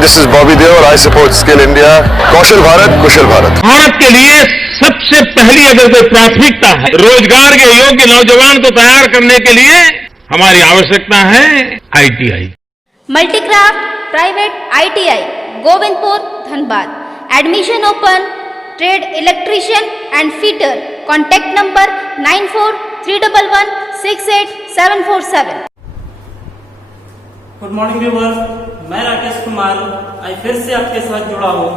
this is Bobby Deol. I support Skill India. कौशल भारत, कुशल भारत. भारत के लिए सबसे पहली अगर कोई प्राथमिकता है रोजगार के योग्य नौजवान को तैयार करने के लिए हमारी आवश्यकता है ITI. Multicraft private ITI Govindpur Dhanbad. Admission open. Trade electrician and fitter. Contact number 9431168747. Good morning viewers, मैं राकेश कुमार आज फिर से आपके साथ जुड़ा हूँ.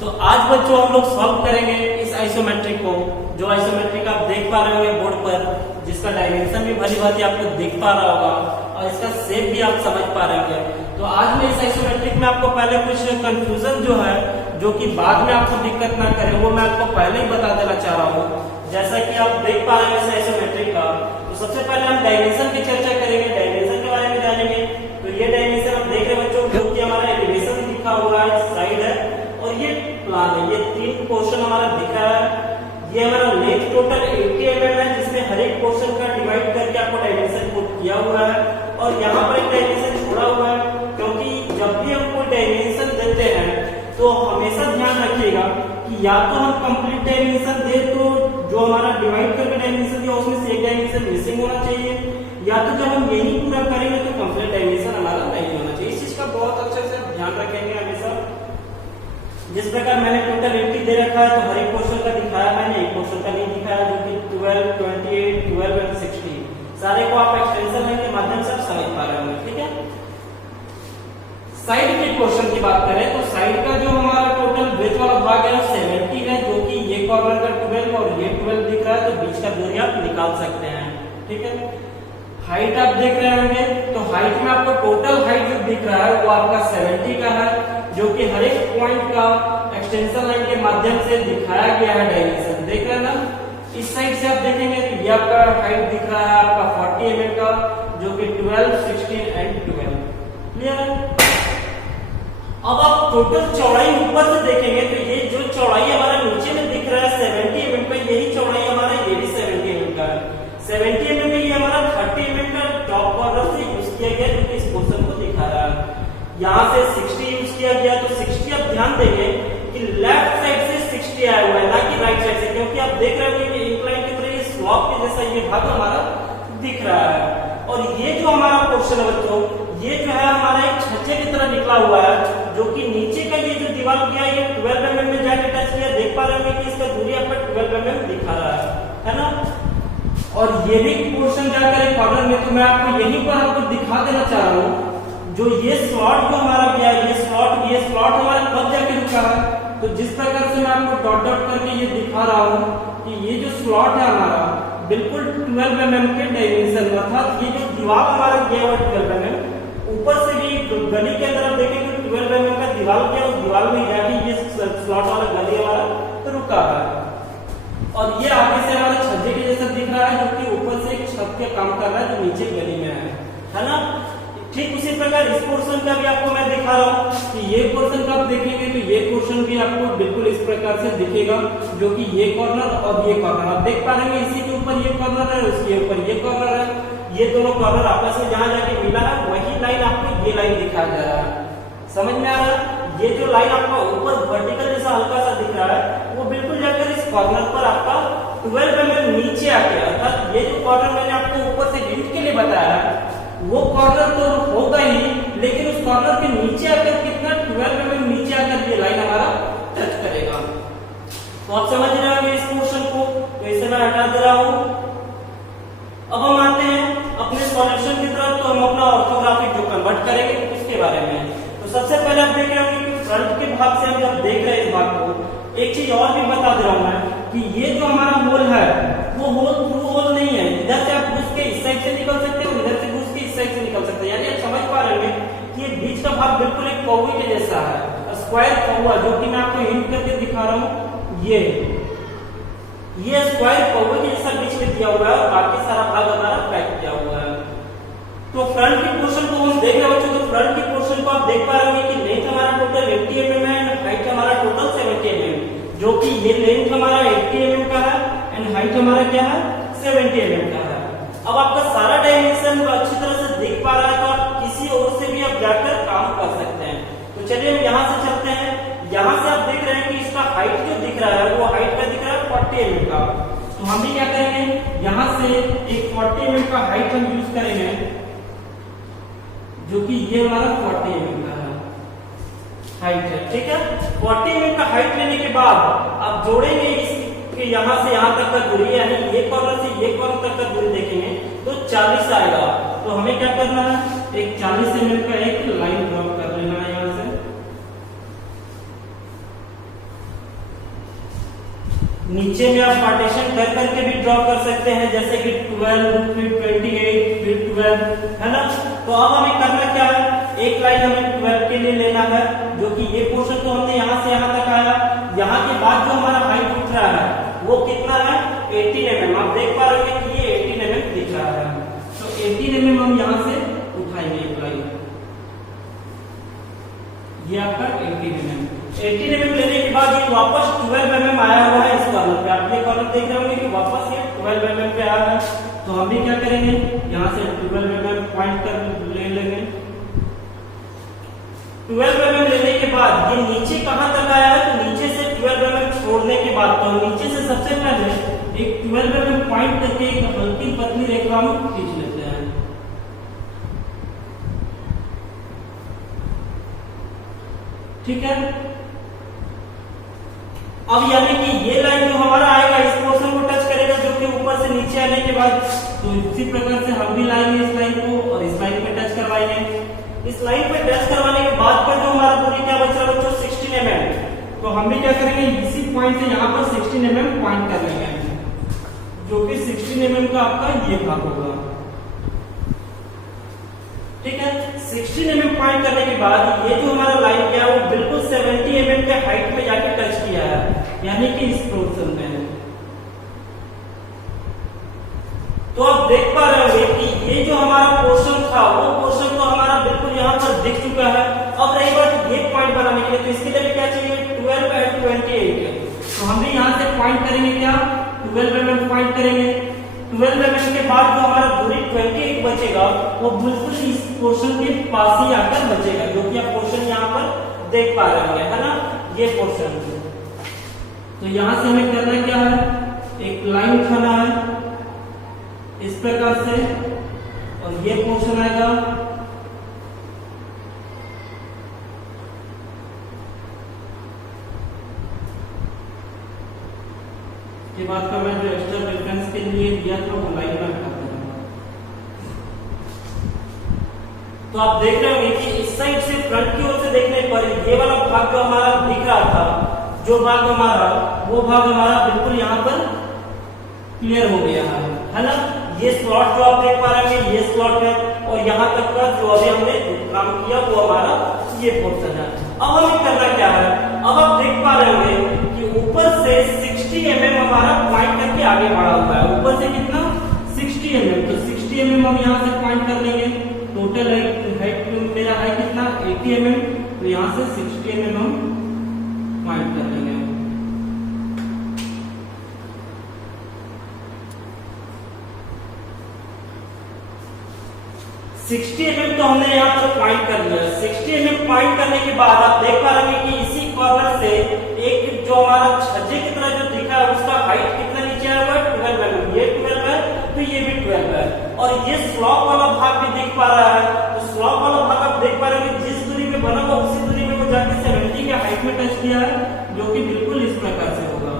तो आज बच्चों हम लोग सॉल्व करेंगे इस आइसोमेट्रिक को, जो आइसोमेट्रिक आप देख पा रहे होंगे बोर्ड पर, जिसका डायमेंशन भी भली भांति आपको दिख पा रहा होगा और इसका शेप भी आप समझ पा रहे होंगे. तो आज मैं इस आइसोमेट्रिक में आपको पहले कुछ कंफ्यूजन जो है, जो कि बाद में आपको दिक्कत ना करे, वो मैं आपको पहले ही बता देना चाह रहा हूँ. जैसा कि आप देख पा रहे हैं इस आइसोमेट्रिक का, तो सबसे पहले हम डायमेंशन की चर्चा करेंगे, डायमेंशन के बारे में जानेंगे. तो ये डायमेंशन आप देख रहे हैं बच्चों, जो कि हमारा एलिवेशन दिखा हुआ है, साइड है और ये प्लान है. ये तीन पोर्शन हमारा दिख रहा है. ये हमारा लेंथ टोटल 80 mm है, जिसमें हर एक पोर्शन का डिवाइड करके आपको डायमेंशन पुट किया हुआ है. और यहाँ पर एक डायमेंशन छोड़ा हुआ है, क्योंकि जब भी हम कोई डायमेंशन देते हैं तो हमेशा ध्यान रखिएगा कि या तो हम कंप्लीट डायमेंशन दे, तो जो हमारा डिवाइड करके डायमेंशन दिया उसमें से एक डायमेंशन मिसिंग होना चाहिए, या तो जब हम यही पूरा करेंगे तो कंप्लीट डायमेंशन हमारा नहीं होना चाहिए. इस चीज का बहुत अच्छे से ध्यान रखेंगे हमेशा. जिस प्रकार मैंने टोटल 80 दे रखा है, तो हर एक पोर्शन का दिखाया मैंने, एक पोर्शन का नहीं दिखाया, जो कि 12, 28, 12 और 60 सारे को आप एक्सटेंशन लाइन के माध्यम से समझ पा रहे होंगे. ठीक है. साइड के पोर्शन की बात करें तो साइड का जो हमारा टोटल ब्रेथ वाला भाग है 70 है, जो कि ये कॉर्नर का 12 और ये 12 दिख रहा है, तो बीच का दूरी आप निकाल सकते हैं. ठीक है. हाइट आप देख रहे होंगे, तो हाइट में आपको टोटल हाइट जो दिख रहा है वो आपका 70 का है, जो कि हर एक पॉइंट का एक्सटेंशन लाइन के माध्यम से दिखाया गया है डायमेंशन. देख रहे हैं ना. इस साइड से आप देखेंगे तो ये आपका हाइट दिख रहा है आपका 40 mm का, जो कि 12, 16 एंड 12. क्लियर है. अब आप टोटल चौड़ाई ऊपर से देखेंगे तो ये जो चौड़ाई हमारा नीचे में दिख रहा है 70 mm पे, यही चौड़ाई हमारा ये भी 70 mm का है. 70 mm में ये हमारा 30 mm का टॉप कॉर्नर से यूज किया गया, जो कि इस पोर्शन को दिखा रहा है. यहाँ से 60 यूज किया गया, तो 60 आप ध्यान देंगे कि लेफ्ट साइड से 60 आया हुआ है, ना कि राइट साइड से, क्योंकि आप देख रहे हो कि इंक्लाइन की तरह ये स्लॉप के जैसा ये भाग हमारा दिख रहा है. और ये जो हमारा पोर्शन है बच्चों, ये जो है हमारा एक छज्जे की तरह निकला हुआ है, जो कि नीचे का ये जो दीवार गया ये 12 mm में जाके टच किया. देख पा रहे हैं कि इसका दूरी आपका 12 mm दिखा रहा है ना. और ये भी पोर्शन जाकर एक कॉर्नर में, तो मैं आपको यहीं पर आपको दिखा देना चाह रहा हूँ, जो ये स्लॉट जो हमारा गया, ये स्लॉट हमारा कब जाके रुका है. तो जिस प्रकार से मैं आपको डॉट डॉट करके ये दिखा रहा हूँ कि ये जो स्लॉट है हमारा बिल्कुल 12 mm के डायमेंशन, अर्थात ये जो दीवार हमारा गया हुआ 12 mm, ऊपर से भी गली के अंदर आप देखेंगे 12 mm का दीवार गया, उस दीवार में जाके ये स्लॉट वाला गली हमारा रुका है. और ये आगे से हमारा छज्जे के जैसा दिख रहा है, जो कि ऊपर से एक छत के काम कर रहा है, जो नीचे गली में है ना. ठीक उसी प्रकार इस पोर्शन का भी आपको मैं दिखा रहा हूँ कि ये पोर्शन का आप देखेंगे तो ये पोर्शन भी आपको बिल्कुल इस प्रकार से दिखेगा, जो कि ये कॉर्नर और ये कॉर्नर आप देख पा रहे हैं. इसी के ऊपर ये कॉर्नर है, उसके ऊपर ये कॉर्नर है. ये दोनों कॉर्नर आपस में जहां जाके मिला है, वही लाइन आपको ये लाइन दिखाया जा रहा है. समझ में आ रहा है. ये जो लाइन आपका ऊपर वर्टिकल जैसा हल्का सा दिख रहा है, वो बिल्कुल जाकर इस कॉर्नर पर आपका 12 mm नीचे आके, अर्थात ये जो कॉर्नर मैंने आपको ऊपर से हिंट के लिए बताया है, वो कॉर्नर तो होगा ही, लेकिन उस कॉर्नर के नीचे आकर कितना 12 mm नीचे आकर ये लाइन हमारा टच करेगा. तो आप समझ रहे होंगे इस पोर्शन को. तो इसे मैं हटा दे रहा हूं. अब हम आते हैं अपने सॉल्यूशन की तरफ. तो हम अपना ऑर्थोग्राफिक जो कन्वर्ट करेंगे उसके बारे में. तो सबसे पहले आप देख रहे होंगे कि फ्रंट के भाग से हम जब देख रहे हैं इस भाग को, एक चीज और भी बता दे रहा हूं मैं कि ये जो हमारा होल है वो होल थ्रू होल नहीं है. इधर से आप घुस के इस साइड से निकल सकते हैं और इधर से घुस के इस साइड से निकल सकते हैं. यानी आप समझ पा रहे हैं कि ये बीच का भाग बिल्कुल एक कौवे के जैसा है, स्क्वायर कौवा, जो कि मैं आपको हिंट करके दिखा रहा हूँ. ये स्क्वायर कौवे के जैसा बीच में दिया हुआ है और बाकी सारा भाग हमारा पैक किया हुआ है. तो फ्रंट की पोर्शन को हम देख रहे बच्चों, तो फ्रंट की पोर्शन को आप देख पा रहे होंगे कि लेंथ हमारा टोटल 80 mm है, हाइट हमारा टोटल 70 mm, जो कि ये लेंथ हमारा 80 mm का है एंड हाइट हमारा क्या है 70 mm का है. अब आपका सारा डायमेंशन अच्छी तरह से दिख पा रहा है, तो आप किसी और से भी आप जाकर काम कर सकते हैं. तो चलिए हम यहाँ से चलते हैं। यहाँ से आप देख रहे हैं कि इसका हाइट जो दिख रहा है वो हाइट का दिख रहा है 40 mm का। तो हम भी क्या करेंगे, यहाँ से एक 40 mm का हाइट हम यूज करेंगे, जो कि ये हमारा 40 mm का हाइट है। ठीक है, 40 mm का हाइट लेने के बाद आप जोड़ेंगे इसके यहाँ से यहाँ तक का दूरी, यानी ये कॉर्नर से ये कॉर्नर तक का दूरी देखेंगे तो 40 आएगा। तो हमें क्या करना है, एक 40 mm का एक लाइन ड्रॉ कर लेना है यहाँ से। नीचे में आप पार्टीशन कर करके भी ड्रॉ कर सकते हैं, जैसे कि 12 फिर 28 फिर 12, है ना। तो अब हमें करना क्या है, एक लाइन हमें 12 के लिए लेना है, जो कि ये पोर्शन तो हमने यहाँ से यहाँ तक आया। यहाँ के बाद जो हमारा हाइट उठ रहा है वो कितना है, 18 mm। आप देख पा रहे हैं कि ये 18 mm दिख रहा है। तो 18 mm हम यहाँ से उठाएंगे एक लाइन, ये आपका 18 mm। 18 mm लेने के बाद ये वापस 12 mm आया हुआ है इस कॉर्नर पे। आप ये कॉर्नर देख रहे होंगे कि वापस ये 12 mm पे आया है। तो हम भी क्या करेंगे, यहाँ से 12 mm पॉइंट कर ले लेंगे। 12 mm लेने के बाद ये नीचे कहां तक आया है, तो नीचे से 12 mm छोड़ने के बाद तो नीचे से सबसे पहले एक 12 mm पॉइंट करके एक हल्की पतली रेखा हम खींच लेते हैं। ठीक है, अब यानी कि ये लाइन जो हमारा आएगा इस पोर्शन को टच करेगा, जो कि ऊपर से नीचे आने के बाद। तो इसी प्रकार से हम भी लाएंगे इस लाइन को और इस लाइन पे टच करवाएंगे। इस लाइन पे टच करवाने के बाद पर जो हमारा दूरी क्या बच रहा है बच्चों, 16 mm। तो हम भी क्या करेंगे, इसी पॉइंट से यहाँ पर 16 mm पॉइंट कर लेंगे, जो कि 16 mm का आपका ये भाग होगा। ठीक है, 16 mm पॉइंट करने के बाद ये जो हमारा लाइन क्या है वो बिल्कुल 70 mm के हाइट में जाके टच किया है, यानी कि इस पोर्शन में। तो आप देख पा रहे होंगे कि ये जो हमारा पोर्शन था वो पोर्शन तो हमारा बिल्कुल यहाँ पर दिख चुका है। अब रही बात ये पॉइंट बनाने के लिए, तो इसके लिए क्या चाहिए, 12 and 28। तो हम भी यहाँ से पॉइंट करेंगे क्या, 12 mm पॉइंट करेंगे। 12 mm के बाद जो हमारा दूरी 28 बचेगा वो बिल्कुल इस पोर्शन के पास ही आकर बचेगा, जो कि आप पोर्शन यहाँ पर देख पा रहे होंगे, है ना, ये पोर्शन। तो यहाँ से हमें करना क्या है, एक लाइन उठाना है इस प्रकार से, और ये पोर्शन आएगा। के बाद का मैं जो एक्स्ट्रा डिफरेंस के लिए दिया था वो लाइन में हटा दूंगा। तो आप देख रहे होंगे कि इस साइड से फ्रंट की ओर से देखने पर ये वाला भाग जो हमारा दिख रहा था, जो भाग हमारा, वो भाग हमारा बिल्कुल यहाँ पर क्लियर हो गया है ना। ये स्लॉट जो आप देख पा रहे हैं ये स्लॉट है, और यहाँ तक का जो अभी हमने काम किया वो हमारा ये पोर्शन है। अब हमें करना क्या है, अब आप देख पा रहे होंगे कि ऊपर से 60 mm हमारा पॉइंट करके आगे बढ़ा हुआ है। ऊपर से कितना, 60 mm। तो 60 mm हम यहाँ से पॉइंट कर लेंगे। टोटल हाइट मेरा है कितना, 80 mm। तो यहाँ से 60 mm हम पॉइंट कर लेंगे। 60 mm तो हमने यहाँ पर पॉइंट कर लिया। 60 mm पॉइंट करने के बाद आप देख पा रहे हैं कि इसी कॉर्नर से एक जो हमारा छज्जे की तरह जो दिखा है उसका हाइट कितना नीचे आया हुआ है, 12 mm। ये 12 है तो ये भी 12 है, और ये स्लॉप वाला भाग भी दिख पा रहा है। तो स्लॉप वाला भाग आप देख पा रहे हैं जिस दूरी में बना हुआ उसी दूरी में वो जाके 70 के हाइट में टच किया है, जो कि बिल्कुल इस प्रकार से होगा।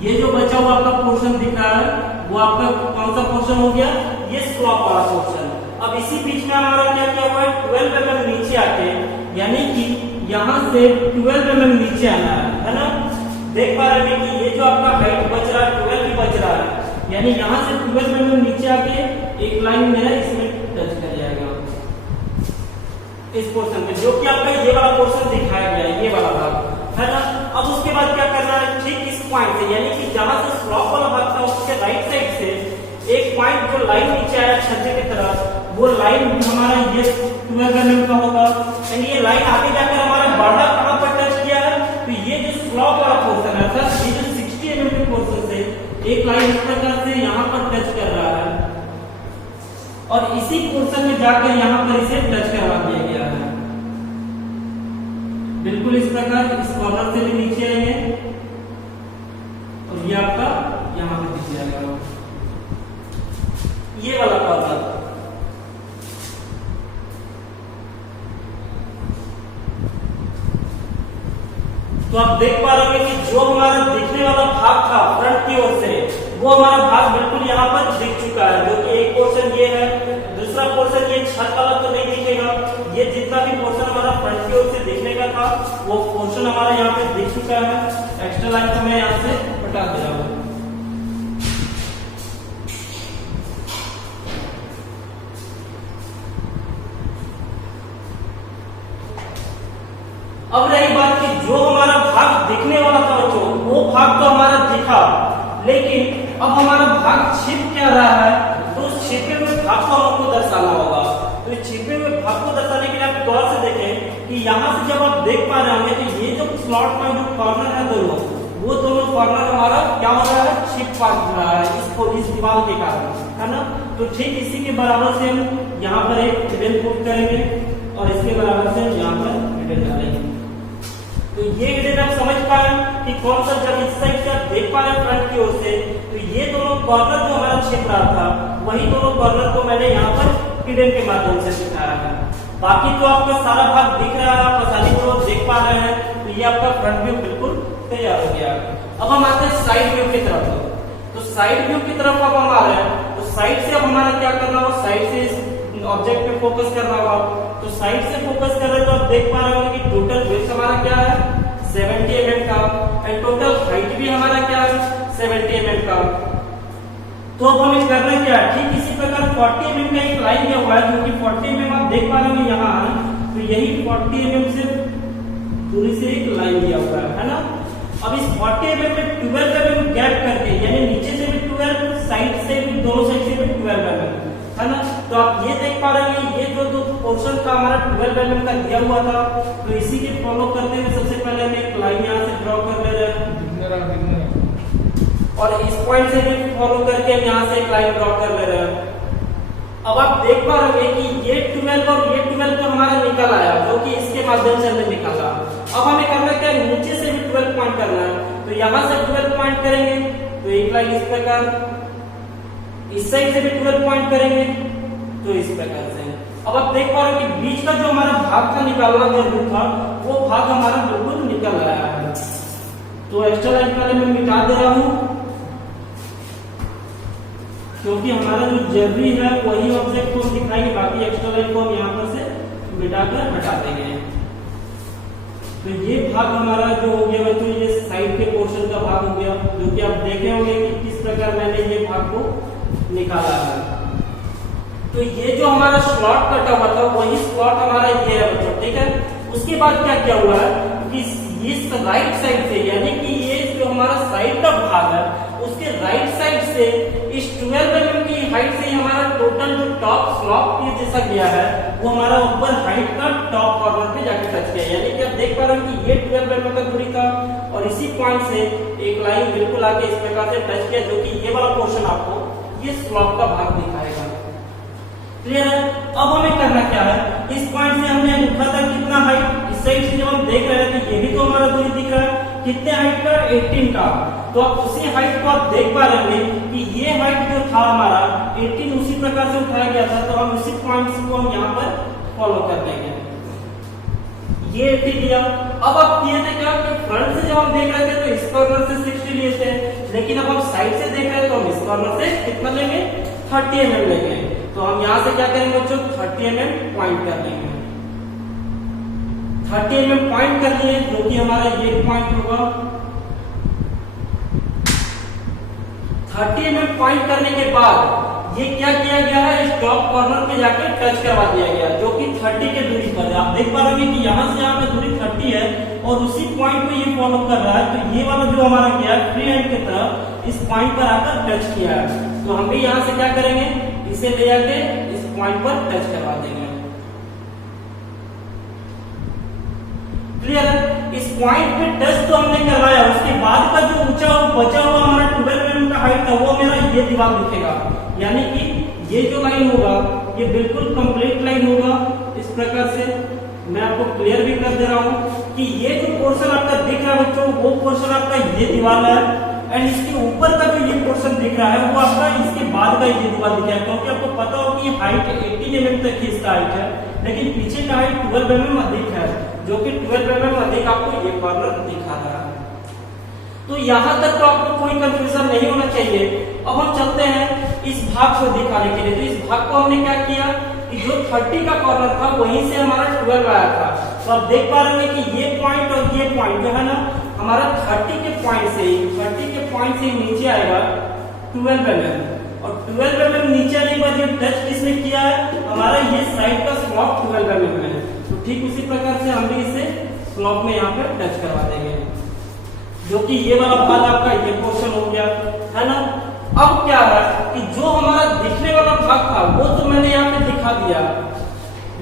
ये जो बचा हुआ आपका पोर्शन दिख रहा है वो आपका कौन सा पोर्शन हो गया, ये स्लॉप वाला पोर्शन। अब इसी बीच में हमारा क्या किया हुआ है, 12 mm नीचे आके, यानी कि यहाँ से 12 mm नीचे आना है ना। देख पा रहे हैं कि ये जो आपका हाइट बच रहा है 12 ही बच रहा है, यानी यहाँ से 12 mm नीचे आके एक लाइन मेरा इसमें टच कर जाएगा इस पोर्शन में, जो कि आपका ये वाला पोर्शन दिखाया गया है, ये वाला भाग है ना। अब उसके बाद क्या करना है, ठीक इस पॉइंट से, यानी कि जहां से स्लॉप वाला भाग था उसके राइट साइड से एक पॉइंट जो लाइन नीचे आया छज्जे की तरफ, वो लाइन हमारा ये 12 mm का होगा। यानी ये लाइन आगे जाकर हमारा बॉर्डर कहां पर टच किया है, तो ये जो स्लॉप वाला पोर्शन है, अर्थात ये जो 60 mm के पोर्शन से एक लाइन इस प्रकार से यहाँ पर टच कर रहा है, और इसी पोर्शन में जाकर यहाँ पर इसे टच करवा दिया गया है। बिल्कुल इस प्रकार इस कॉर्नर से भी नीचे आएंगे और ये आपका यहाँ पे दिख जाएगा, ये वाला कॉर्नर। तो आप देख पा रहे होंगे कि जो हमारा दिखने वाला भाग था फ्रंट की ओर से, वो हमारा भाग बिल्कुल यहाँ पर दिख चुका है, जो कि एक पोर्शन ये है, दूसरा पोर्शन ये छत वाला तो नहीं दिखेगा। ये जितना भी पोर्शन हमारा फ्रंट की ओर से दिखने का था वो पोर्शन हमारा यहाँ पे दिख चुका है। एक्स्ट्रा लाइन को मैं यहाँ से हटा दे रहा हूँ। अब रही बात कि जो हमारा भाग दिखने वाला था बच्चों, वो भाग तो हमारा दिखा, लेकिन अब हमारा भाग छिप क्या रहा है, तो उस छिपे हुए भाग को हमको दर्शाना होगा। तो इस छिपे हुए भाग को दर्शाने के लिए आप गौर से देखें कि यहाँ से जब आप देख पा रहे होंगे तो ये जो स्लॉट में जो कॉर्नर है दोनों, वो दोनों कॉर्नर हमारा क्या हो रहा है, छिप पा रहा है इस दीवार के कारण, है ना। तो ठीक इसी के बराबर से हम यहाँ पर एक हिडन पुट करेंगे और इसके बराबर से यहाँ पर हिडन डालेंगे। तो ये हिडन आप समझ पाए कि कौन सा, जब इस साइड से आप देख पा रहे हैं फ्रंट की ओर से, तो ये दोनों कॉर्नर जो हमारा छिप रहा था, वही दोनों कॉर्नर को मैंने यहाँ पर हिडन के माध्यम से दिखाया है। बाकी तो आपका सारा भाग दिख रहा है, आप आसानी से देख पा रहे हैं। तो ये आपका फ्रंट व्यू बिल्कुल तैयार हो गया। अब हम आते हैं साइड व्यू की तरफ। तो साइड व्यू की तरफ अब हम आ रहे हैं, तो साइड से अब हमारा क्या करना होगा, साइड से इस ऑब्जेक्ट पे फोकस करना होगा। तो साइड से फोकस कर रहे हैं तो आप देख पा रहे होंगे कि टोटल विड्थ हमारा क्या है, 70 mm का, एंड टोटल हाइट भी हमारा क्या है, 70 mm का। तो अब हमें करना क्या है, ठीक इसी प्रकार 40 mm का एक लाइन दिया हुआ है, जो कि 40 mm आप देख पा रहे होंगे यहाँ है, तो यही 40 mm से दूरी से एक लाइन दिया हुआ है ना। अब इस 40 mm में 12 mm गैप करके, यानी नीचे से भी 12, साइड से भी, दोनों साइड से भी 12 mm, है ना। तो आप ये देख पा रहे हैं, ये जो दो पोर्शन का हमारा 12 mm का दिया हुआ था, तो इसी के फॉलो करते हुए सबसे पहले हम एक लाइन यहाँ से ड्रॉ कर ले रहे हैं, और इस पॉइंट से भी फॉलो करके हम यहाँ से एक लाइन ड्रॉ कर ले रहे हैं। अब आप देख पा रहे हैं कि ये 12 और ये 12 तो हमारा निकल आया, जो कि इसके माध्यम से हमने निकाला। अब हमें करना क्या है, नीचे से भी 12 पॉइंट करना है, तो यहाँ से 12 पॉइंट करेंगे, तो एक लाइन इस प्रकार, इस साइड से भी 12 पॉइंट करेंगे, तो इस प्रकार से। अब आप देख पा रहे हो कि बीच का जो हमारा भाग था निकालना जरूर था, वो भाग हमारा बिल्कुल निकल आया है। तो एक्स्ट्रा लाइन पहले मैं मिटा दे रहा हूं, क्योंकि हमारा जो जरूरी है वही ऑब्जेक्ट को दिखाएंगे, बाकी एक्स्ट्रा लाइन को हम यहाँ पर से मिटाकर हटा देंगे। तो ये भाग हमारा जो हो गया बच्चों, ये साइड के पोर्शन का भाग हो गया, जो कि आप देखे होंगे कि किस प्रकार मैंने ये भाग को निकाला है। तो ये जो हमारा स्लॉट कटा हुआ था, वही स्लॉट हमारा ये है बच्चों, ठीक है। उसके बाद क्या क्या हुआ है कि इस राइट साइड से, यानी कि ये जो हमारा साइड का भाग है, उसके राइट साइड से इस 12 mm की हाइट से हमारा टोटल जो टॉप स्लॉप ये जैसा गया है, वो हमारा ऊपर हाइट का टॉप कॉर्नर पे जाके टच किया। यानी कि आप देख पा रहे हो कि ये 12 mm का दूरी था, और इसी पॉइंट से एक लाइन बिल्कुल आके इस प्रकार से टच किया, जो कि ये वाला पोर्शन आपको ये स्लॉप का भाग दिखाएगा। क्लियर है। अब हमें करना क्या है, इस पॉइंट से हमने उठा था कितना हाइट, इस साइड से जब हम देख रहे हैं तो ये भी तो हमारा दूरी दिख रहा है, कितने हाइट का, 18 का। तो आप उसी हाइट को आप देख पा रहे हैं कि ये हाइट जो था हमारा 18 उसी प्रकार से उठाया गया था, तो हम उसी पॉइंट को हम यहाँ पर फॉलो कर देंगे। ये 80 दिया। अब आप किए थे क्या कि फ्रंट से जब हम देख रहे थे तो इस कॉर्नर से 60 लिए थे, लेकिन अब हम साइड से देख रहे हैं तो हम इस कॉर्नर से कितना लेंगे, 30 mm लेंगे। तो हम यहाँ से क्या करेंगे बच्चों, 30 mm पॉइंट कर लेंगे। 30 mm पॉइंट कर लिए, जो कि हमारा ये पॉइंट होगा। 30 mm पॉइंट करने के बाद ये क्या किया गया है, इस टॉप कॉर्नर पे जाके टच करवा दिया गया, जो कि 30 के दूरी पर है। आप देख पा रहे हैं कि यहाँ से यहाँ पे दूरी 30 है, और उसी पॉइंट पे ये फॉलो कर रहा है। तो ये वाला जो हमारा गया है फ्री हैंड की तरफ, इस पॉइंट पर आकर टच किया है। तो हम भी यहाँ से क्या करेंगे, इसे ले जाके इस पॉइंट पर टच करवा देंगे। क्लियर है। इस पॉइंट पे टच तो हमने करवाया, उसके बाद का जो ऊंचा बचा हुआ हमारा 12 mm का हाइट था, वो मेरा ये दीवार दिखेगा। यानी कि ये जो लाइन होगा ये बिल्कुल कंप्लीट लाइन होगा। इस प्रकार से मैं आपको क्लियर भी कर दे रहा हूं कि ये जो पोर्शन आपका दिख रहा है बच्चों, वो पोर्शन आपका ये दीवार है, एंड इसके ऊपर का जो ये पोर्शन दिख रहा है वो आपका इसके बाद का ये दीवार दिख रहा है। क्योंकि आपको पता हो कि हाइट 18 mm तक की इसका हाइट है, लेकिन पीछे का हाइट 12 mm अधिक है, जो कि 12 mm अधिक आपको ये कॉर्नर दिखा रहा है। तो यहाँ तक तो आपको कोई कंफ्यूजन नहीं होना चाहिए। अब हम चलते हैं इस भाग को दिखाने के लिए। तो इस भाग को हमने क्या किया कि जो 30 का कॉर्नर था वहीं से हमारा 12 आया था। तो आप देख पा रहे हैं कि ये पॉइंट और ये पॉइंट जो है ना, हमारा 30 के पॉइंट से ही नीचे आएगा 12 mm, और 12 mm नीचे आने के बाद ये टच किसने किया है, हमारा ये साइड का स्लॉप 12 mm में है। तो ठीक उसी प्रकार से हम भी इसे स्लॉप में यहाँ पे टच करवा देंगे, जो कि ये वाला भाग आपका ये पोर्शन हो गया है ना। अब क्या है कि जो हमारा दिखने वाला भाग था वो तो मैंने यहाँ पे दिखा दिया,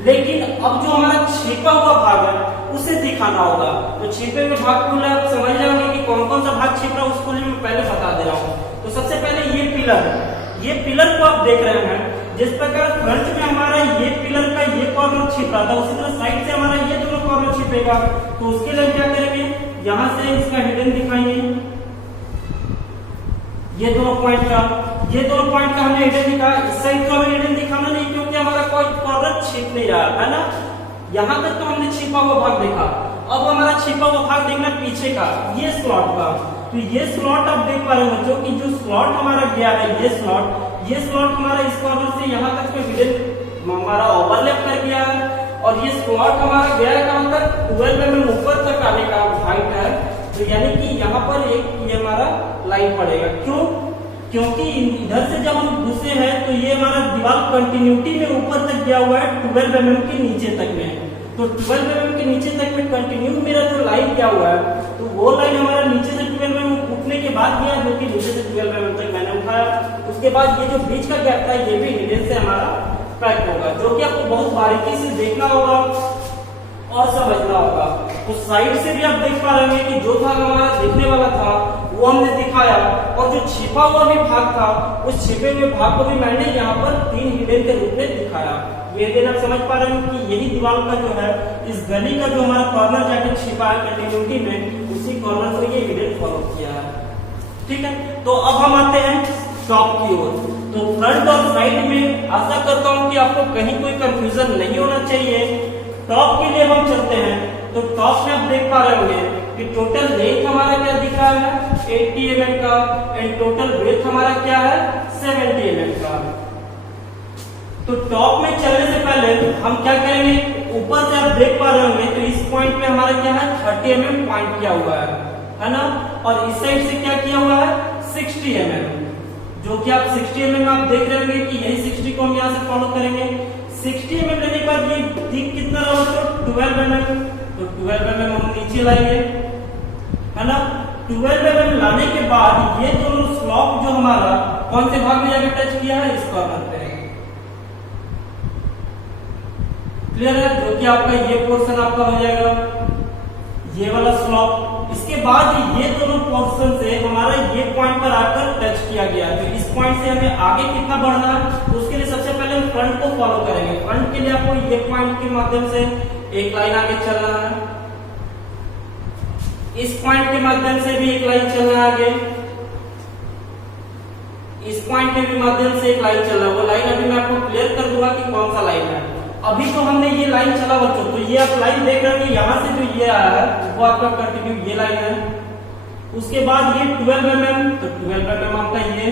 लेकिन अब जो हमारा छिपा हुआ भाग है उसे दिखाना होगा। तो छिपे हुए भाग को आप समझ जाओगे कि कौन कौन सा भाग छिप रहा है, उसको मैं पहले बता दे रहा हूँ। तो सबसे पहले ये पिलर को आप देख रहे हैं, जिस प्रकार फ्रंट में हमारा ये पिलर का ये कॉर्नर छिप रहा था, उसी तरह साइड से हमारा ये दोनों कॉर्नर छिपेगा। तो उसके लिए क्या करेंगे, यहाँ से इसका हिडन दिखाएंगे, ये दोनों पॉइंट का हमने हिडन दिखा। इस साइड का हमें हिडन दिखाना नहीं, क्योंकि हमारा कोई कॉर्नर छिप नहीं रहा है ना। यहाँ तक तो हमने छिपा हुआ भाग देखा। अब हमारा छिपा हुआ भाग देखना पीछे का, ये स्लॉट का। तो ये स्लॉट आप देख पा रहे हो बच्चों कि जो स्लॉट हमारा गया है, ये स्लॉट हमारा इस कॉर्नर से यहाँ तक में हिडन हमारा ओवरलैप कर गया है, और ये स्लॉट हमारा गया है कहाँ तक, 12 mm ऊपर तक आने का हाइट है। तो यानी कि यहाँ पर एक ये हमारा लाइन पड़ेगा। क्यों? क्योंकि इधर से जब हम घुसे हैं तो ये हमारा दीवार कंटिन्यूटी में ऊपर तक गया हुआ है 12 mm के नीचे तक में। तो 12 mm के नीचे तक में कंटिन्यू मेरा जो लाइन गया हुआ है, तो वो लाइन हमारा नीचे से 12 mm उठने के बाद गया, जो कि नीचे से 12 mm तक मैंने उठाया। उसके बाद ये जो बीच का गैप था ये भी हिडन से हमारा पैक होगा, जो कि आपको बहुत बारीकी से देखना होगा और समझना होगा। तो साइड से भी आप देख पा रहे हैं कि जो भाग हमारा दिखने वाला था वो हमने दिखाया, और जो छिपा हुआ भी भाग था उस छिपे हुए भाग को भी मैंने यहाँ पर 3 हिडन के रूप में दिखाया। ये हिडन आप समझ पा रहे हैं कि यही दीवार का जो है, इस गली का जो हमारा कॉर्नर जाके छिपा है कंटिन्यूटी में, उसी कॉर्नर से ये हिडन फॉलो किया है। ठीक है, तो अब हम आते हैं टॉप की ओर। तो फ्रंट और साइड में आशा करता हूँ कि आपको कहीं कोई कंफ्यूजन नहीं होना चाहिए। टॉप के लिए हम चलते हैं। तो टॉप में आप देख पा रहे होंगे कि टोटल लेंथ हमारा क्या दिख रहा है, 80 mm का, एंड टोटल ब्रेथ हमारा क्या है, 70 mm का। तो टॉप में चलने से पहले हम क्या करेंगे, ऊपर से आप देख पा रहे होंगे तो इस पॉइंट पे हमारा क्या है, 30 mm पॉइंट किया हुआ है ना। और इस साइड से क्या किया हुआ है, 60 mm, जो कि आप 60 mm आप देख रहे होंगे कि यही 60 को हम यहाँ से फॉलो करेंगे। 60 mm लेने के बाद ये दिख कितना रहा, तो 12 mm। तो 12 mm हम नीचे लाएंगे, है ना। 12 mm लाने के बाद ये दोनों स्लॉप जो हमारा कौन से भाग में जाके टच किया है, इस कॉर्नर पे। क्लियर है, जो कि आपका ये पोर्शन आपका हो जाएगा, ये वाला स्लॉप। इसके बाद ये दोनों पोर्शन से हमारा ये पॉइंट पर आकर टच किया गया। तो इस पॉइंट से हमें आगे कितना बढ़ना है, तो उसके लिए सबसे पहले हम फ्रंट को फॉलो करेंगे। फ्रंट के लिए आपको ये पॉइंट के माध्यम से एक लाइन आगे चलना है, इस पॉइंट के माध्यम से भी एक लाइन चलना है आगे, इस पॉइंट के भी माध्यम से एक लाइन चलना है। वो लाइन अभी मैं आपको क्लियर कर दूंगा कि कौन सा लाइन है। अभी तो हमने ये लाइन चला बच्चों, तो ये आप लाइन देख रहे हैं, यहाँ से जो ये आया है वो आपका कंटिन्यू ये लाइन है। उसके बाद ये 12 mm, तो 12 mm आपका ये,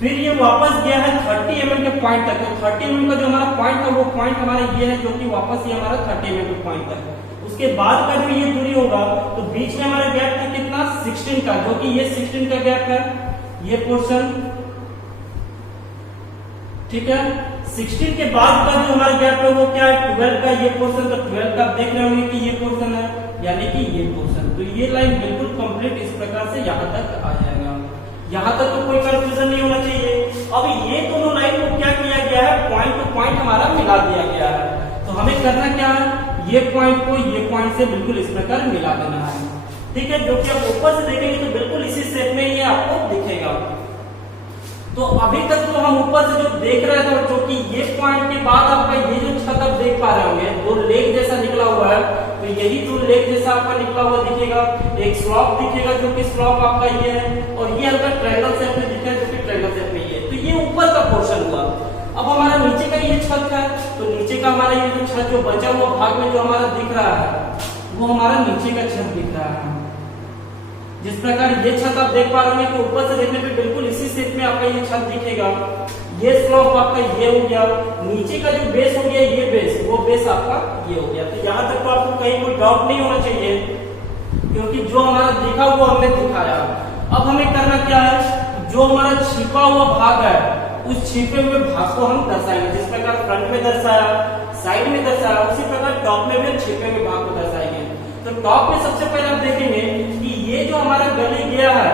फिर ये वापस गया है 30 mm के पॉइंट तक। तो 30 mm का जो हमारा पॉइंट था वो पॉइंट हमारा ये है, जो कि वापस ये हमारा 30 mm के पॉइंट तक। उसके बाद का जो ये दूरी होगा, तो बीच में हमारा गैप था कितना, 16 का, जो कि ये 16 का गैप है, ये पोर्शन। ठीक है, 16 के बाद का जो हमारा गैप है वो क्या है, 12 का ये पोर्शन। तो 12 का आप देख रहे होंगे कि ये पोर्शन है, यानी कि ये पोर्शन। तो ये लाइन बिल्कुल कंप्लीट इस प्रकार से यहाँ तक आ जाएगा। यहाँ तक तो कोई कंफ्यूजन नहीं होना चाहिए। अब ये दोनों लाइन को क्या किया गया है, पॉइंट टू पॉइंट हमारा मिला दिया गया है। तो हमें करना क्या है, ये पॉइंट को ये पॉइंट से बिल्कुल इस प्रकार मिला देना है। ठीक है, जो कि आप ऊपर से देखेंगे तो बिल्कुल इसी शेप में ये आपको दिखेगा। तो अभी तक तो हम ऊपर से जो देख रहे थे, जो कि ये पॉइंट के बाद आपका ये जो छत आप देख पा रहे होंगे, दो लेग जैसा निकला हुआ है, तो यही जो लेग जैसा आपका निकला हुआ दिखेगा, एक स्लॉप दिखेगा जो कि स्लॉप आपका ये है, और ये हल्का ट्रायंगल शेप में दिखा है जो कि ट्रायंगल शेप में ये। तो ये ऊपर का पोर्शन हुआ। अब हमारा नीचे का ये छत है, तो नीचे का हमारा ये जो छत जो बचा हुआ भाग में जो हमारा दिख रहा है वो हमारा नीचे का छत दिख रहा है। जिस प्रकार ये छत आप देख पा रहे हैं कि ऊपर से देखने पे बिल्कुल इसी शेप में आपका ये छत दिखेगा। ये स्लॉप आपका ये हो गया, नीचे का जो बेस हो गया ये बेस, वो बेस आपका ये हो गया। तो यहाँ तक तो आपको कहीं कोई डाउट नहीं होना चाहिए, क्योंकि जो हमारा दिखा वो हमने दिखाया। अब हमें करना क्या है, जो हमारा छिपा हुआ भाग है उस छिपे हुए भाग को हम दर्शाएंगे। जिस प्रकार फ्रंट में दर्शाया, साइड में दर्शाया, उसी प्रकार टॉप में भी छिपे हुए भाग को दर्शाएंगे। तो टॉप में सबसे पहले आप देखेंगे कि ये जो हमारा गली गया है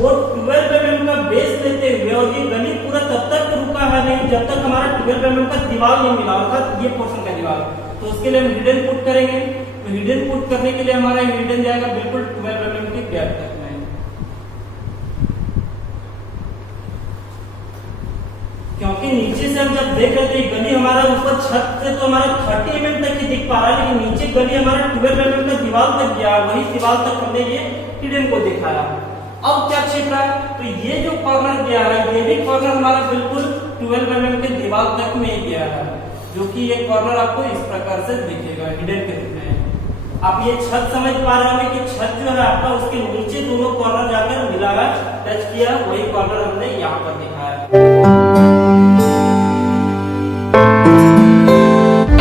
वो 12 mm का बेस लेते हुए, और ये गली पूरा तब तक रुका है नहीं जब तक हमारा 12 mm का दीवार नहीं मिला, अर्थात ये पोर्शन का दीवार। तो उसके लिए हम हिडन पुट करेंगे। तो हिडन पुट करने के लिए हमारा हिडन जाएगा बिल्कुल 12 mm की गैप तक में, क्योंकि नीचे से हम जब देख रहे थे गली हमारा ऊपर छत से तो हमारा 30 mm तक ही दिख पा रहा है, लेकिन नीचे गली हमारा 12 mm का दीवार तक गया, वही दीवार तक हमने ये हिडन को दिखाया। अब क्या छिप रहा है, तो ये जो कॉर्नर गया है ये भी कॉर्नर हमारा बिल्कुल 12 mm के दीवार तक में ही गया है, जो कि ये कॉर्नर आपको इस प्रकार से दिखेगा हिडन के रूप में। आप ये छत समझ पा रहे हैं कि छत जो है आपका उसके नीचे दोनों कॉर्नर जाकर मिला है, टच किया, वही कॉर्नर हमने यहाँ पर दिखाया।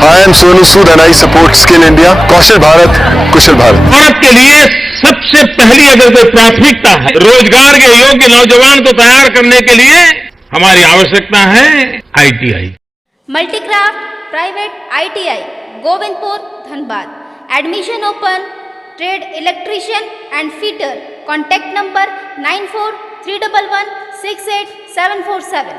Hi, I'm Sonu Sood and I support Skill India. कौशल भारत, कुशल भारत। भारत के लिए सबसे पहली अगर कोई प्राथमिकता है रोजगार के योग्य नौजवान को तैयार करने के लिए हमारी आवश्यकता है ITI। Multicraft private ITI Govindpur Dhanbad. Admission open. Trade electrician and fitter. Contact number 9431168747।